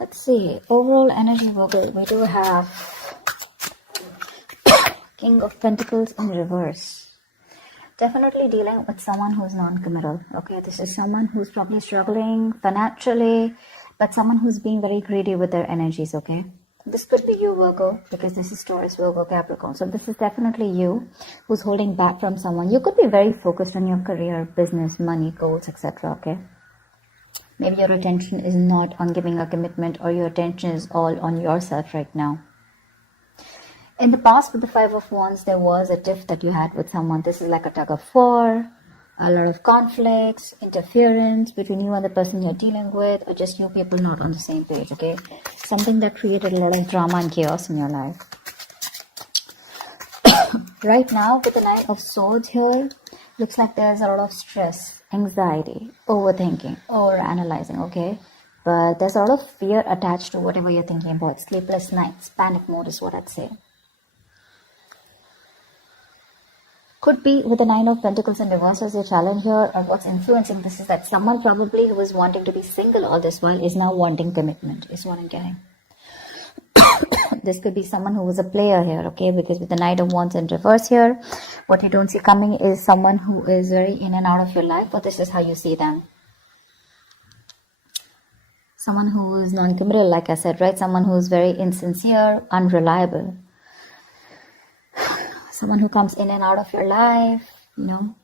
Let's see. Overall energy, Virgo. We do have King of Pentacles in reverse. Definitely dealing with someone who's non-committal. Okay, this is someone who's probably struggling financially, but someone who's being very greedy with their energies. Okay, this could be you, Virgo, because this is Taurus, Virgo, Capricorn. So this is definitely you who's holding back from someone. You could be very focused on your career, business, money, goals, etc. Okay, maybe your attention is not on giving a commitment, or your attention is all on yourself right now. In the past, with the Five of Wands, there was a tiff that you had with someone. This is like a tug of war, a lot of conflicts, interference between you and the person you're dealing with, or just you people not on the same page, okay? Something that created a lot of drama and chaos in your life. Right now, with the Nine of Swords here, looks like there's a lot of stress, anxiety, overthinking, overanalyzing, okay? But there's a lot of fear attached to whatever you're thinking about. Sleepless nights, panic mode is what I'd say. Could be with the Nine of Pentacles in reverse as your challenge here, or what's influencing this is that someone probably who was wanting to be single all this while is now wanting commitment, is what I'm getting. This could be someone who was a player here, okay? Because with the Knight of Wands in reverse here, what you don't see coming is someone who is very in and out of your life, but this is how you see them. Someone who is non-committal, like I said, right? Someone who is very insincere, unreliable. Someone who comes in and out of your life, you know.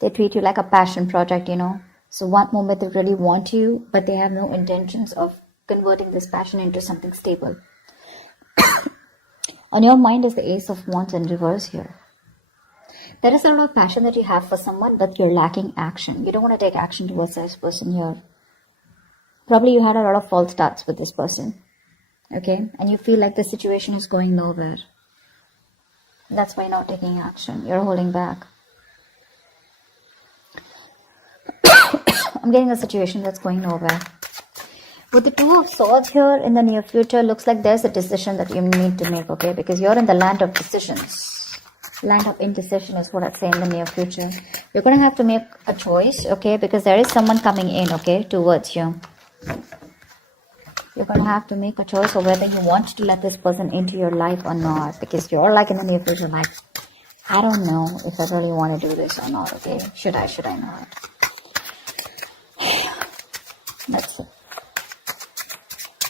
They treat you like a passion project, you know. So one moment they really want you, but they have no intentions of converting this passion into something stable. On your mind is the Ace of Wands in reverse here. There is a lot of passion that you have for someone, but you're lacking action. You don't want to take action towards this person here. Probably you had a lot of false starts with this person, okay? And you feel like the situation is going nowhere. That's why you're not taking action. You're holding back. I'm getting a situation that's going nowhere. With the Two of Swords here in the near future, looks like there's a decision that you need to make, okay? Because you're in the land of decisions. Land of indecision is what I'd say in the near future. You're going to have to make a choice, okay? Because there is someone coming in, okay, towards you. You're going to have to make a choice of whether you want to let this person into your life or not. Because you're like in the near future, like, I don't know if I really want to do this or not, okay? Should I not? Let's see.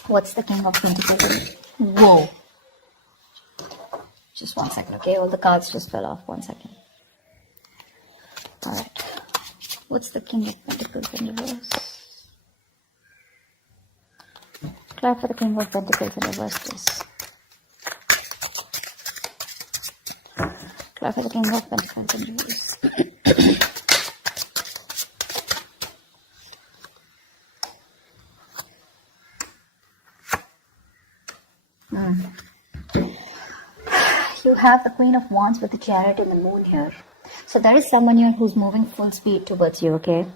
What's the King of Pentacles? Whoa. Just 1 second, okay? All the cards just fell off. 1 second. Alright. What's the King of Pentacles in reverse? Clap for the King of Pentacles in reverse, please. Clap for the King of Pentacles in reverse. You have the Queen of Wands with the Chariot and the Moon here. So there is someone here who's moving full speed towards you, okay?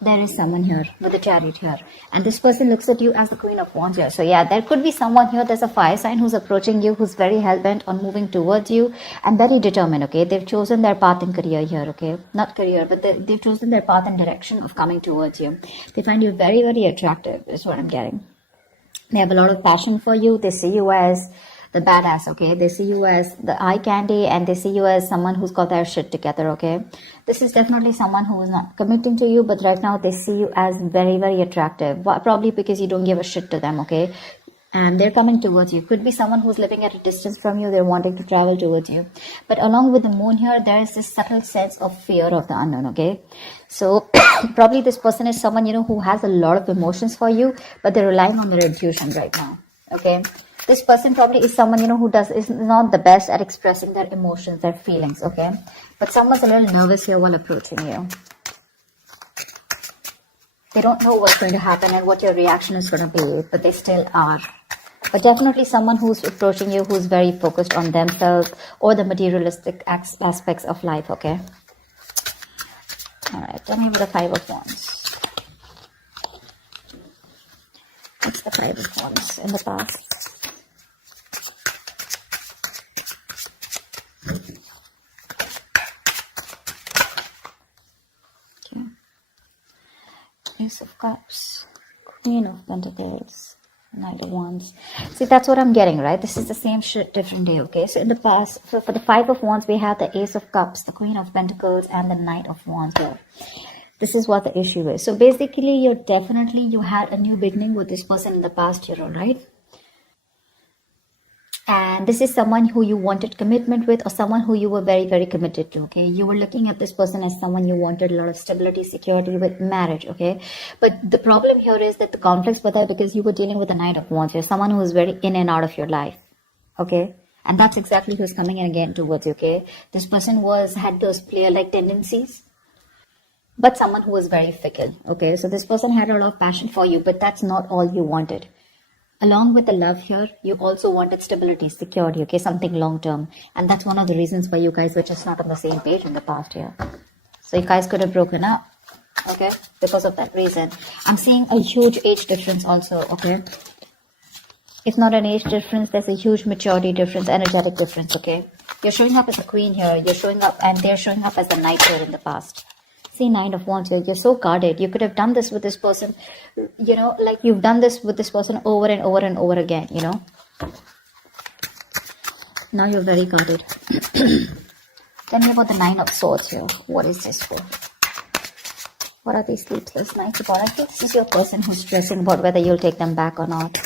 There is someone here with the Chariot here. And this person looks at you as the Queen of Wands here. So yeah, there could be someone here, there's a fire sign who's approaching you, who's very hell-bent on moving towards you and very determined, okay? They've chosen their path in career here, okay? Not career, but they've chosen their path and direction of coming towards you. They find you very, very attractive, is what I'm getting. They have a lot of passion for you. They see you as the badass, okay? They see you as the eye candy, and they see you as someone who's got their shit together, okay? This is definitely someone who is not committing to you, but right now they see you as very, very attractive. Probably because you don't give a shit to them, okay? And they're coming towards you. Could be someone who's living at a distance from you. They're wanting to travel towards you. But along with the moon here, there is this subtle sense of fear of the unknown, okay? So probably this person is someone, you know, who has a lot of emotions for you, but they're relying on their intuition right now, okay? This person probably is someone, you know, who is not the best at expressing their emotions, their feelings, okay? But someone's a little nervous here while approaching you. They don't know what's going to happen and what your reaction is going to be, but they still are. But definitely someone who's approaching you who's very focused on themselves or the materialistic aspects of life, okay? All right, tell me about the Five of Wands. What's the Five of Wands in the past? Okay. Ace of Cups, Queen of Pentacles, Knight of Wands. See, that's what I'm getting, right? This is the same shit, different day, okay? So in the past, for the Five of Wands, we have the Ace of Cups, the Queen of Pentacles, and the Knight of Wands here. This is what the issue is. So basically, you had a new beginning with this person in the past year, all right? And this is someone who you wanted commitment with, or someone who you were very, very committed to, okay? You were looking at this person as someone you wanted a lot of stability, security with, marriage, okay? But the problem here is that the conflicts were there because you were dealing with the Knight of Wands. You're someone who is very in and out of your life, okay? And that's exactly who's coming in again towards you, okay? This person had those player-like tendencies, but someone who was very fickle, okay? So this person had a lot of passion for you, but that's not all you wanted. Along with the love here, you also wanted stability, security, okay, something long-term. And that's one of the reasons why you guys were just not on the same page in the past year. So you guys could have broken up, okay, because of that reason. I'm seeing a huge age difference also, okay. If not an age difference, there's a huge maturity difference, energetic difference, okay. You're showing up as a queen here, you're showing up, and they're showing up as the knight here in the past. See, Nine of Wands here, you're so guarded. You could have done this with this person, you know, like you've done this with this person over and over and over again, you know. Now you're very guarded. Tell me about the Nine of Swords here. What is this for? What are these sleepless nights about? I think this is your person who's stressing about whether you'll take them back or not.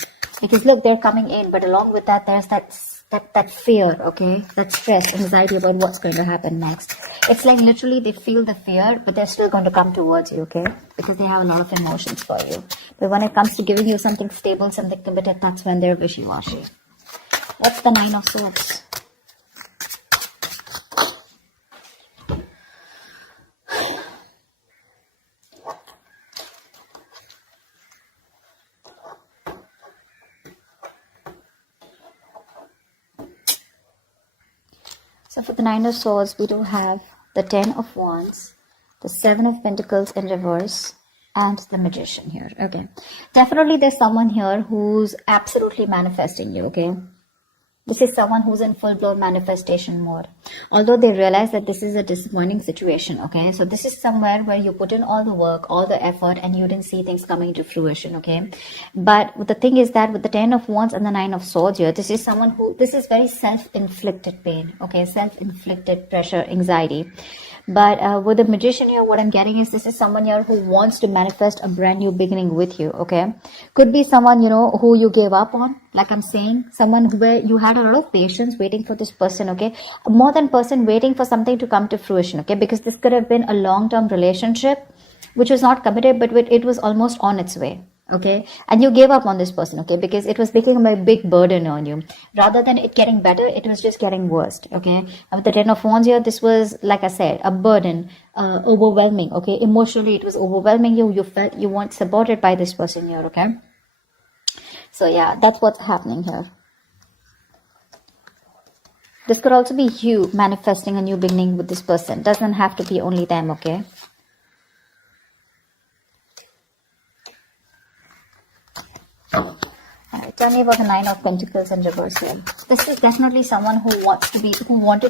Because look, they're coming in, but along with that, there's that fear, okay? That stress, anxiety about what's going to happen next. It's like literally they feel the fear, but they're still going to come towards you, okay? Because they have a lot of emotions for you. But when it comes to giving you something stable, something committed, that's when they're wishy-washy. What's the Nine of Swords? So for the Nine of Swords, we do have the Ten of Wands, the Seven of Pentacles in reverse, and the Magician here. Okay. Definitely there's someone here who's absolutely manifesting you, okay? This is someone who's in full-blown manifestation mode. Although they realize that this is a disappointing situation, okay? So this is somewhere where you put in all the work, all the effort, and you didn't see things coming to fruition, okay? But the thing is that with the Ten of Wands and the Nine of Swords here, this is someone who, this is very self-inflicted pain, okay? Self-inflicted pressure, anxiety. But with the Magician here, what I'm getting is this is someone here who wants to manifest a brand new beginning with you, okay? Could be someone, you know, who you gave up on, like I'm saying. Someone where you had a lot of patience waiting for this person, okay? More than person waiting for something to come to fruition, okay? Because this could have been a long-term relationship, which was not committed, but it was almost on its way. Okay, and you gave up on this person, okay, because it was becoming a big burden on you. Rather than it getting better, it was just getting worse, okay. And with the Ten of Wands here, this was, like I said, a burden, overwhelming, okay. Emotionally, it was overwhelming you. You felt you weren't supported by this person here, okay. So yeah, that's what's happening here. This could also be you manifesting a new beginning with this person. Doesn't have to be only them, okay. Tell me about the Nine of Pentacles in reverse here. This is definitely someone who wanted to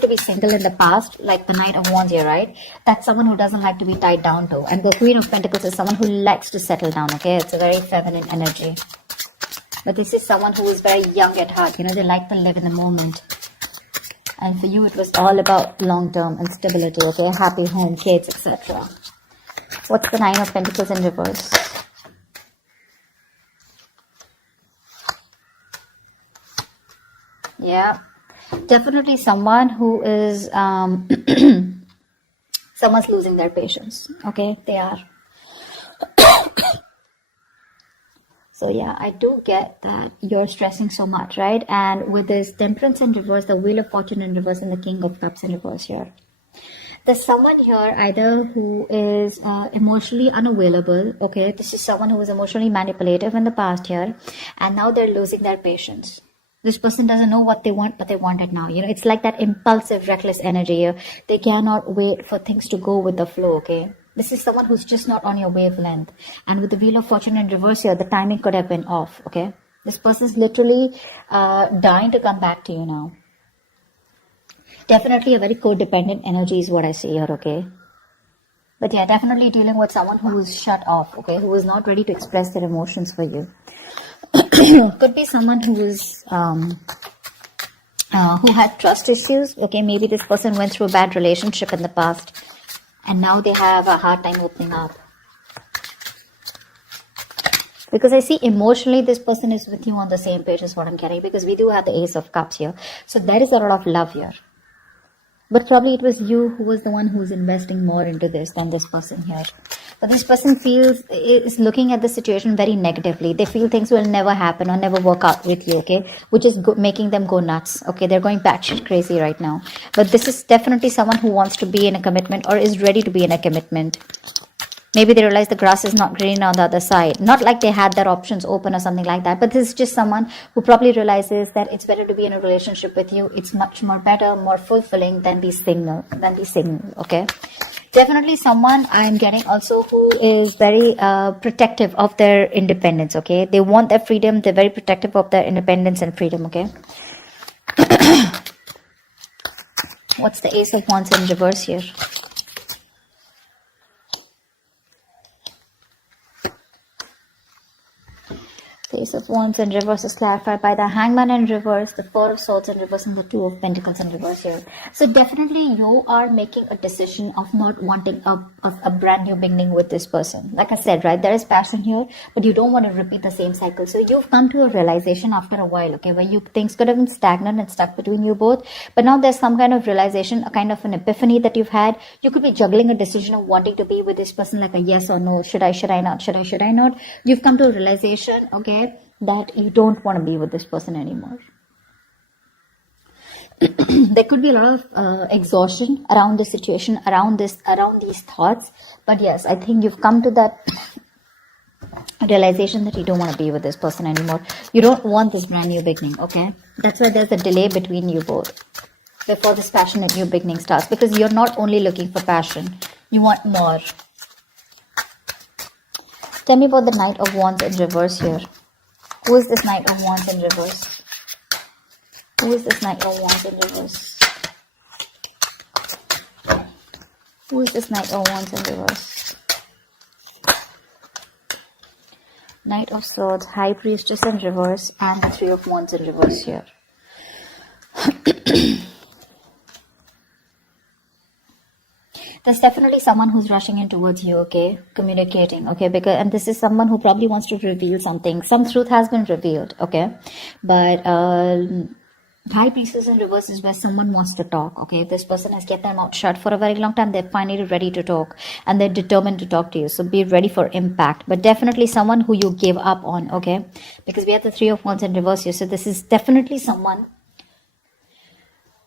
be single in the past, like the Knight of Wands here, right? That's someone who doesn't like to be tied down to. And the Queen of Pentacles is someone who likes to settle down, okay? It's a very feminine energy. But this is someone who is very young at heart, you know, they like to live in the moment. And for you, it was all about long-term and stability, okay? Happy home, kids, etc. What's the Nine of Pentacles in reverse? Yeah, definitely someone who is, someone's losing their patience, okay, they are. So yeah, I do get that you're stressing so much, right? And with this Temperance in reverse, the Wheel of Fortune in reverse, and the King of Cups in reverse here. There's someone here either who is emotionally unavailable, okay? This is someone who was emotionally manipulative in the past here, and now they're losing their patience. This person doesn't know what they want, but they want it now. You know, it's like that impulsive, reckless energy here. They cannot wait for things to go with the flow, okay? This is someone who's just not on your wavelength. And with the Wheel of Fortune in reverse here, the timing could have been off, okay? This person's literally dying to come back to you now. Definitely a very codependent energy is what I see here, okay? But yeah, definitely dealing with someone who is shut off, okay? Who is not ready to express their emotions for you. Could be someone who had trust issues. Okay, maybe this person went through a bad relationship in the past and now they have a hard time opening up. Because I see emotionally this person is with you on the same page is what I'm getting, because we do have the Ace of Cups here. So there is a lot of love here. But probably it was you who was the one who was investing more into this than this person here. But this person is looking at the situation very negatively. They feel things will never happen or never work out with you, okay? Which is making them go nuts, okay? They're going batshit crazy right now. But this is definitely someone who wants to be in a commitment or is ready to be in a commitment. Maybe they realize the grass is not green on the other side. Not like they had their options open or something like that. But this is just someone who probably realizes that it's better to be in a relationship with you. It's much more better, more fulfilling than be single, okay? Definitely someone I'm getting also who is very protective of their independence, okay? They want their freedom. They're very protective of their independence and freedom, okay? What's the Ace of Wands in reverse here? Ace of Wands in reverse is clarified by the Hangman in reverse, the Four of Swords in reverse, and the Two of Pentacles in reverse here. So definitely you are making a decision of not wanting a brand new beginning with this person. Like I said, right, there is passion here, but you don't want to repeat the same cycle. So you've come to a realization after a while, okay, where things could have been stagnant and stuck between you both, but now there's some kind of realization, a kind of an epiphany that you've had. You could be juggling a decision of wanting to be with this person, like a yes or no, should I not, should I not. You've come to a realization, okay, that you don't want to be with this person anymore. There could be a lot of exhaustion around the situation, around these thoughts. But yes, I think you've come to that realization that you don't want to be with this person anymore. You don't want this brand new beginning, okay? That's why there's a delay between you both before this passionate new beginning starts, because you're not only looking for passion, you want more. Tell me about the Knight of Wands in reverse here. Who is this Knight of Wands in reverse? Who is this Knight of Wands in reverse? Who is this Knight of Wands in reverse? Knight of Swords, High Priestess in reverse, and the Three of Wands in reverse here. There's definitely someone who's rushing in towards you, okay? Communicating, okay? And this is someone who probably wants to reveal something. Some truth has been revealed, okay? But High Priestess in reverse is where someone wants to talk, okay? If this person has kept their mouth shut for a very long time, they're finally ready to talk. And they're determined to talk to you. So be ready for impact. But definitely someone who you gave up on, okay? Because we have the Three of Wands in reverse here. So this is definitely someone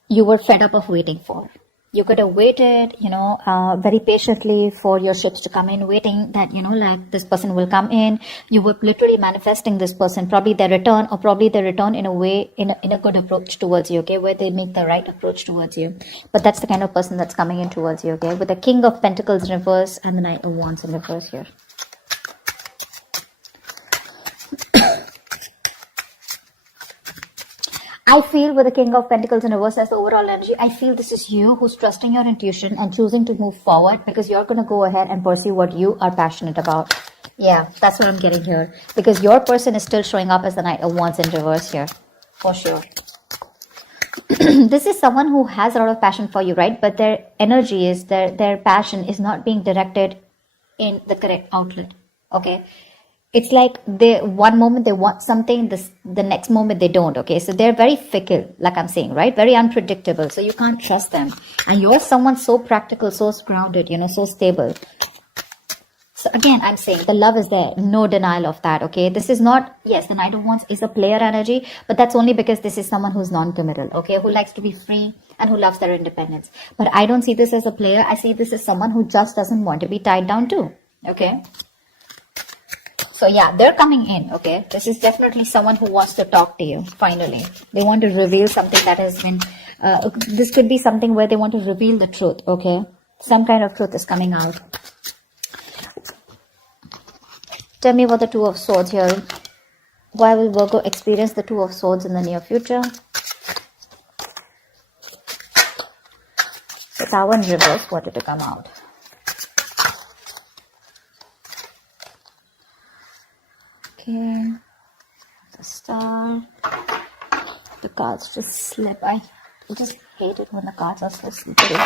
you were fed up of waiting for. You could have waited, very patiently for your ships to come in, waiting that, like this person will come in. You were literally manifesting this person, probably their return, or probably their return in a way, in a good approach towards you, okay, where they make the right approach towards you. But that's the kind of person that's coming in towards you, okay, with the King of Pentacles in reverse and the Knight of Wands in reverse here. I feel with the King of Pentacles in reverse as the overall energy, I feel this is you who's trusting your intuition and choosing to move forward, because you're going to go ahead and pursue what you are passionate about. Yeah, that's what I'm getting here. Because your person is still showing up as the Knight of Wands in reverse here. For sure. This is someone who has a lot of passion for you, right? But their energy is, their passion is not being directed in the correct outlet. Okay. It's like one moment they want something, the next moment they don't, okay? So they're very fickle, like I'm saying, right? Very unpredictable. So you can't trust them. And you're someone so practical, so grounded, so stable. So again, I'm saying the love is there. No denial of that, okay? This is not, yes, the Knight of Wands is a player energy, but that's only because this is someone who's non-committal, okay? Who likes to be free and who loves their independence. But I don't see this as a player. I see this as someone who just doesn't want to be tied down too, okay? So yeah, they're coming in, okay? This is definitely someone who wants to talk to you, finally. They want to reveal something that has been, this could be something where they want to reveal the truth, okay? Some kind of truth is coming out. Tell me about the Two of Swords here. Why will Virgo experience the Two of Swords in the near future? The Tower in reverse wanted to come out. Okay. The Star. The cards just slip. I just hate it when the cards are so slippery.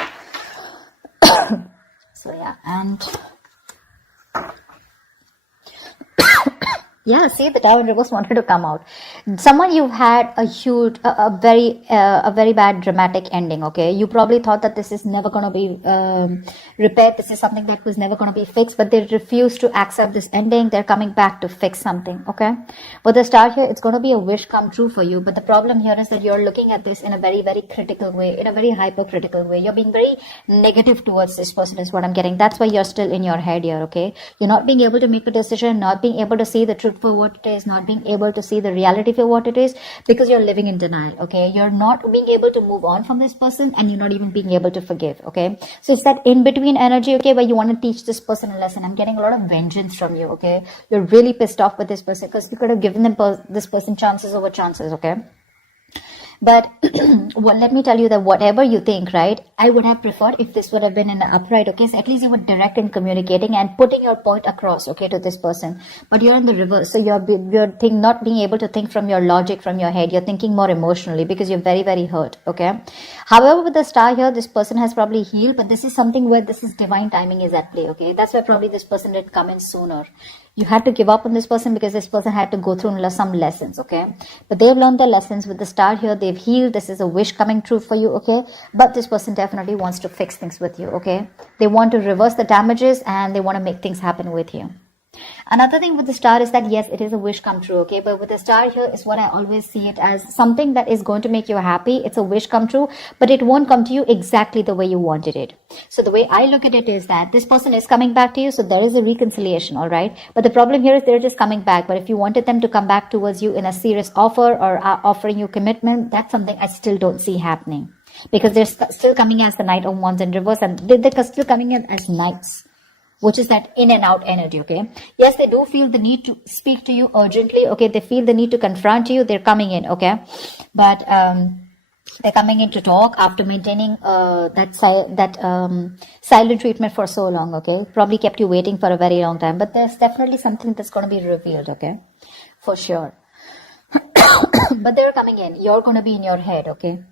So yeah, and yeah, see, the Tower in reverse wanted to come out. Someone you've had a huge, a very bad dramatic ending. Okay, you probably thought that this is never gonna be repaired. This is something that was never gonna be fixed, but they refuse to accept this ending. They're coming back to fix something. Okay, with the Star here, it's gonna be a wish come true for you. But the problem here is that you're looking at this in a very, very critical way, in a very hypercritical way. You're being very negative towards this person, is what I'm getting. That's why you're still in your head here. Okay, you're not being able to make a decision, not being able to see the truth for what it is, not being able to see the reality for what it is, because you're living in denial. Okay, you're not being able to move on from this person, and you're not even being able to forgive. Okay, so it's that in between energy, okay, where you want to teach this person a lesson. I'm getting a lot of vengeance from you. Okay, you're really pissed off with this person because you could have given this person chances over chances. Okay, but well, let me tell you that whatever you think, right, I would have preferred if this would have been in the upright. Okay, so at least you were direct in communicating and putting your point across, okay, to this person. But you're in the reverse, so you're not being able to think from your logic, from your head. You're thinking more emotionally because you're very, very hurt. Okay, however, with the Star here, this person has probably healed, but this is something where this is divine timing is at play. Okay, that's why probably this person did come in sooner. You had to give up on this person because this person had to go through some lessons, okay? But they've learned their lessons. With the Star here, they've healed. This is a wish coming true for you, okay? But this person definitely wants to fix things with you, okay? They want to reverse the damages and they want to make things happen with you. Another thing with the Star is that, yes, it is a wish come true, okay? But with the Star here is what I always see it as something that is going to make you happy. It's a wish come true, but it won't come to you exactly the way you wanted it. So the way I look at it is that this person is coming back to you, so there is a reconciliation, all right? But the problem here is they're just coming back. But if you wanted them to come back towards you in a serious offer or offering you commitment, that's something I still don't see happening. Because they're still coming as the Knight of Wands in reverse, and they're still coming in as knights, which is that in and out energy, okay? Yes, they do feel the need to speak to you urgently, okay? They feel the need to confront you. They're coming in, okay? But they're coming in to talk after maintaining that silent treatment for so long, okay? Probably kept you waiting for a very long time. But there's definitely something that's going to be revealed, okay? For sure. But they're coming in. You're going to be in your head, okay?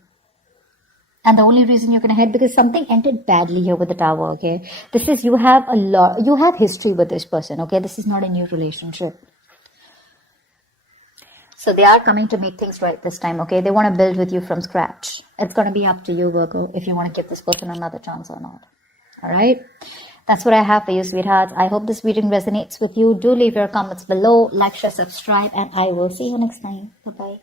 And the only reason you're going to head, because something ended badly here with the Tower, okay? This is, you have history with this person, okay? This is not a new relationship. So they are coming to make things right this time, okay? They want to build with you from scratch. It's going to be up to you, Virgo, if you want to give this person another chance or not. All right? That's what I have for you, sweethearts. I hope this reading resonates with you. Do leave your comments below, like, share, subscribe, and I will see you next time. Bye-bye.